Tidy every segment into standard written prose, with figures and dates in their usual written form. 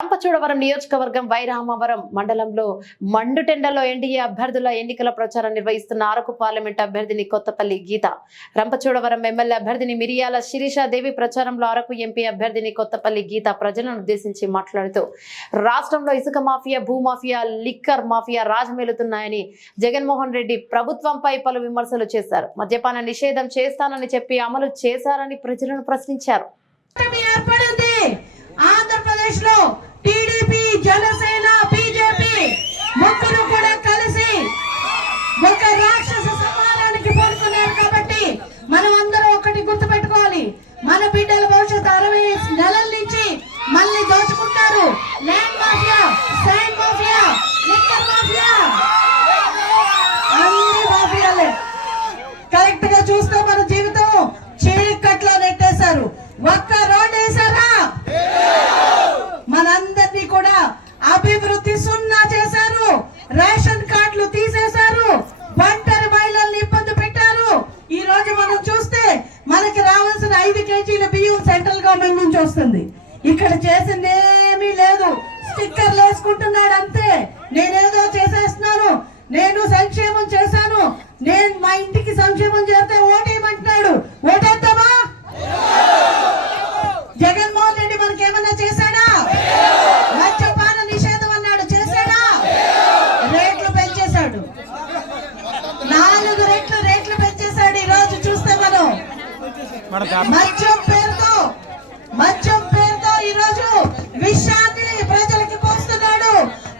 రంపచోడవరం నియోజకవర్గం వైరామవరం మండలంలో మండుటెండలో ఎన్డీఏ అభ్యర్థుల ఎన్నికల ప్రచారం నిర్వహిస్తున్న అరకు పార్లమెంట్ అభ్యర్థిని కొత్తపల్లి గీత, రంపచోడవరం ఎమ్మెల్యే అభ్యర్థిని మిరియాల శిరీషాదేవి ప్రచారంలో అరకు ఎంపీ అభ్యర్థిని కొత్తపల్లి గీత ప్రజలను ఉద్దేశించి మాట్లాడుతూ రాష్ట్రంలో ఇసుక మాఫియా, భూమాఫియా, లిక్కర్ మాఫియా రాజమేలుతున్నాయని జగన్మోహన్ రెడ్డి ప్రభుత్వంపై పలు విమర్శలు చేశారు. మద్యపాన నిషేధం చేస్తానని చెప్పి అమలు చేశారని ప్రజలను ప్రశ్నించారు. ఆంధ్రప్రదేశ్ లో టీడీపీ, జనసేన, బీజేపీ ముగ్గురు కూడా కలిసి ఒక రాక్షస సంహారానికి పూనుకున్నారు. కాబట్టి మనం అందరం ఒకటి గుర్తుపెట్టుకోవాలి, మన బిడ్డల భవిష్యత్తు 60 నెలల నుంచి మళ్ళీ దోచుకుంటారు. Land mafia, sand mafia, liquor mafia, అన్ని మాఫియాలే. కరెక్ట్ గా చూస్తే మన జీవితం చీకట్లో నెట్టేశారు. ఒక్క రోడ్ వేసారా, మనందరినీ కూడా అభివృద్ధి సున్నా చేశారు. రేషన్ కార్డులు తీసేశారు. ఒంటరి మహిళల్ని ఇబ్బంది పెట్టారు. ఈ రోజు మనం చూస్తే మనకి రావాల్సిన 5 కేజీల బియ్యం సెంట్రల్ గవర్నమెంట్ నుంచి వస్తుంది. ఇక్కడ చేసింది ఏమీ లేదు, స్టిక్కర్లు వేసుకుంటున్నాడు అంతే. నేనేదో చేసేస్తున్నాను, నేను సంక్షేమం చేశాను, నేను మా ఇంటికి సంక్షేమం చేస్తే ఓటేయమంటున్నాడు. ఓటేద్దామా? జగన్మోహన్ రెడ్డి మనకి ఏమన్నా చేశాడా? మద్యపాన నిషేధం అన్నాడు, చేశాడా? రేట్లు పెంచేశాడు, 4 రెట్లు రేట్లు పెంచేశాడు. ఈ రోజు చూస్తే మనం మద్యం పేరుతో ఈ రోజు విషయాన్ని ప్రజలకి పోస్తున్నాడు.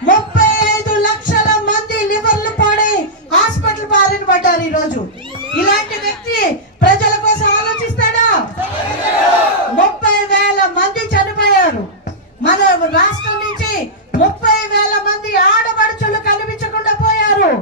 35 లక్షల మంది లివర్లు పాడై హాస్పిటల్ బారిన పడ్డారు. ఈ రోజు ఇలాంటి వ్యక్తి ప్రజల కోసం ఆలోచిస్తాడా? 30,000 మంది చనిపోయారు. మన రాష్ట్రం నుంచి 30